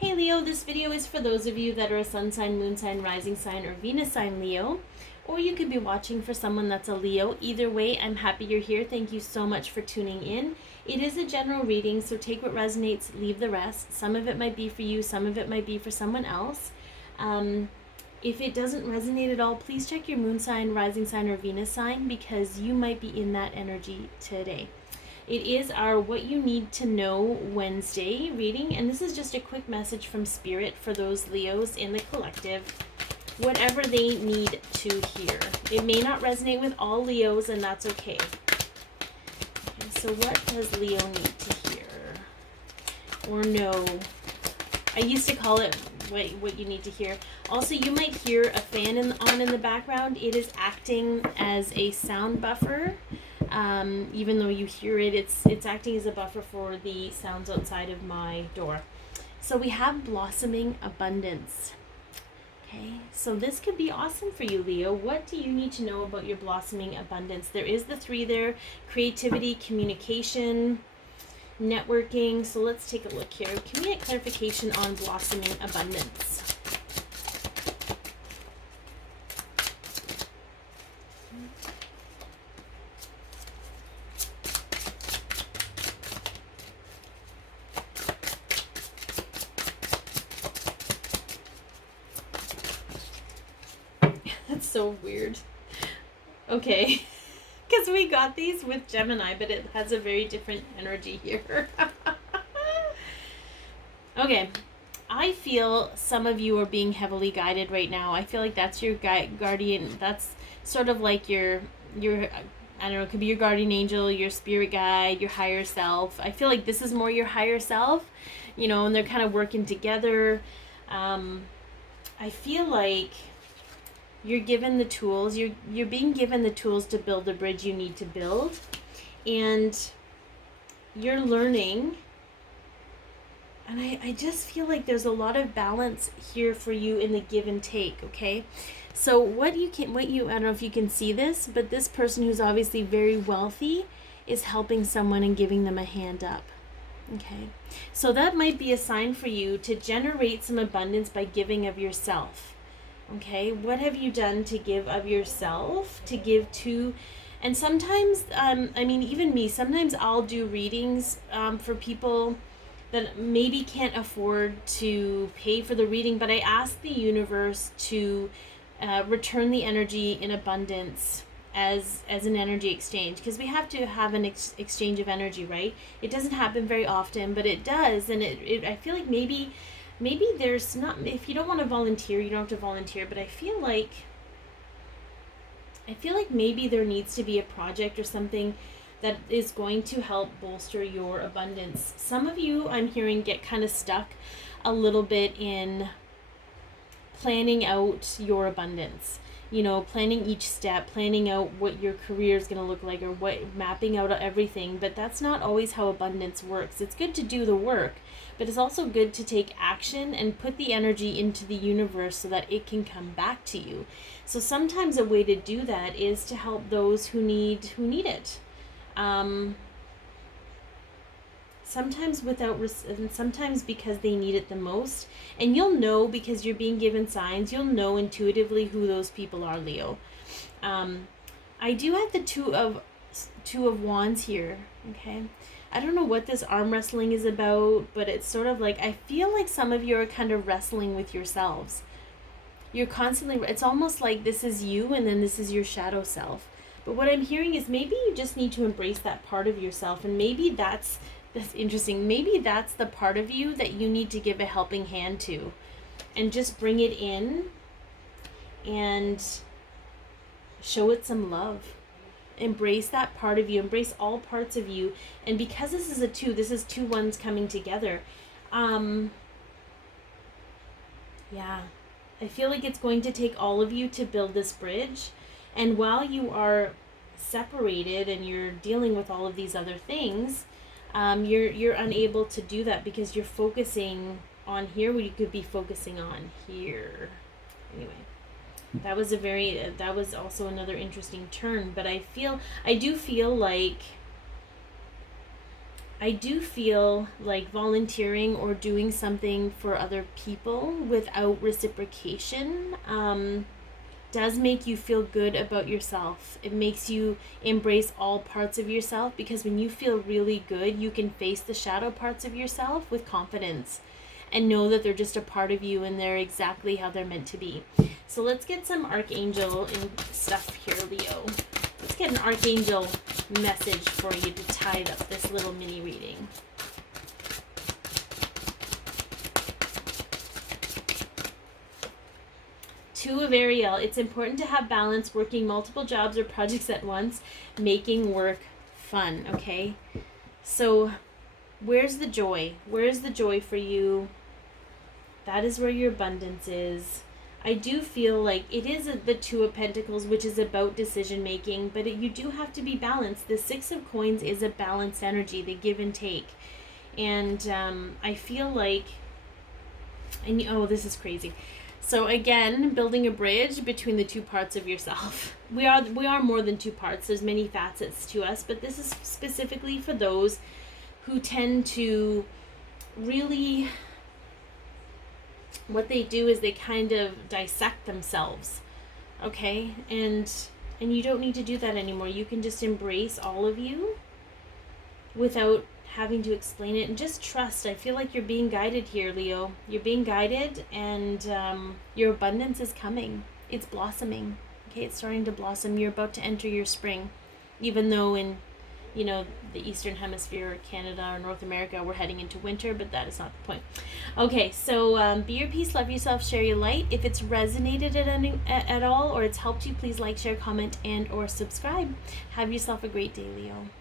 Hey Leo, this video is for those of you that are a sun sign, moon sign, rising sign, or Venus sign Leo. Or you could be watching for someone that's a Leo. Either way, I'm happy you're here. Thank you so much for tuning in. It is a general reading, so take what resonates, leave the rest. Some of it might be for you, some of it might be for someone else. If it doesn't resonate at all, please check your moon sign, rising sign, or Venus sign because you might be in that energy today. It is our What You Need to Know Wednesday reading, and this is just a quick message from Spirit for those Leos in the collective, whatever they need to hear. It may not resonate with all Leos, and that's okay. So what does Leo need to hear or know? I used to call it what you need to hear. Also, you might hear a fan on in the background. It is acting as a sound buffer. Even though you hear it, it's acting as a buffer for the sounds outside of my door. So we have blossoming abundance. Okay, so this could be awesome for you, Leo. What do you need to know about your blossoming abundance? There is the 3 there: creativity, communication, networking. So let's take a look here. Can we get clarification on blossoming abundance? That's so weird. Okay. Because we got these with Gemini, but it has a very different energy here. Okay. I feel some of you are being heavily guided right now. I feel like that's your guardian. That's sort of like your I don't know, it could be your guardian angel, your spirit guide, your higher self. I feel like this is more your higher self, you know, and they're kind of working together. I feel like you're given the tools, you're being given the tools to build the bridge you need to build, and you're learning. And I just feel like there's a lot of balance here for you in the give and take, okay? So I don't know if you can see this, but this person who's obviously very wealthy is helping someone and giving them a hand up. Okay, so that might be a sign for you to generate some abundance by giving of yourself. Okay, what have you done to give of yourself, to give to? And sometimes, I mean, even me, sometimes I'll do readings for people that maybe can't afford to pay for the reading, but I ask the universe to return the energy in abundance as an energy exchange, because we have to have an exchange of energy, right? It doesn't happen very often, but it does, and I feel like maybe there's not, if you don't want to volunteer, you don't have to volunteer, but I feel like maybe there needs to be a project or something that is going to help bolster your abundance. Some of you, I'm hearing, get kind of stuck a little bit in planning out your abundance. You know, planning each step, planning out what your career is going to look like, or mapping out everything. But that's not always how abundance works. It's good to do the work, but it's also good to take action and put the energy into the universe so that it can come back to you. So sometimes a way to do that is to help those who need it. Sometimes sometimes because they need it the most, and you'll know because you're being given signs. You'll know intuitively who those people are, Leo. I do have the two of wands here. Okay, I don't know what this arm wrestling is about, but it's sort of like, I feel like some of you are kind of wrestling with yourselves. You're constantly, it's almost like this is you and then this is your shadow self. But what I'm hearing is maybe you just need to embrace that part of yourself, and maybe that's interesting. Maybe that's the part of you that you need to give a helping hand to, and just bring it in and show it some love. Embrace that part of you. Embrace all parts of you. And because this is this is 2 ones coming together. Yeah, I feel like it's going to take all of you to build this bridge. And while you are separated and you're dealing with all of these other things, you're unable to do that because you're focusing on here where you could be focusing on here. Anyway, that was also another interesting turn. But I do feel like I do feel like volunteering or doing something for other people without reciprocation does make you feel good about yourself. It makes you embrace all parts of yourself, because when you feel really good, you can face the shadow parts of yourself with confidence and know that they're just a part of you and they're exactly how they're meant to be. So let's get some archangel and stuff here, Leo. Let's get an archangel message for you to tide up this little mini reading. Two of Ariel. It's important to have balance, working multiple jobs or projects at once, making work fun, okay? So where's the joy? Where's the joy for you? That is where your abundance is. I do feel like it is the Two of Pentacles, which is about decision making, but you do have to be balanced. The Six of Coins is a balanced energy, the give and take. And I feel like, and oh, this is crazy. So again, building a bridge between the two parts of yourself. We are more than two parts. There's many facets to us, but this is specifically for those who tend to really, what they do is they kind of dissect themselves, okay? And you don't need to do that anymore. You can just embrace all of you without having to explain it, and just trust. I feel like you're being guided here, Leo. You're being guided, and your abundance is coming. It's blossoming, okay? It's starting to blossom. You're about to enter your spring, even though in the Eastern Hemisphere, or Canada, or North America, we're heading into winter, but that is not the point. Okay, so be your peace, love yourself, share your light. If it's resonated at all, or it's helped you, please like, share, comment, and or subscribe. Have yourself a great day, Leo.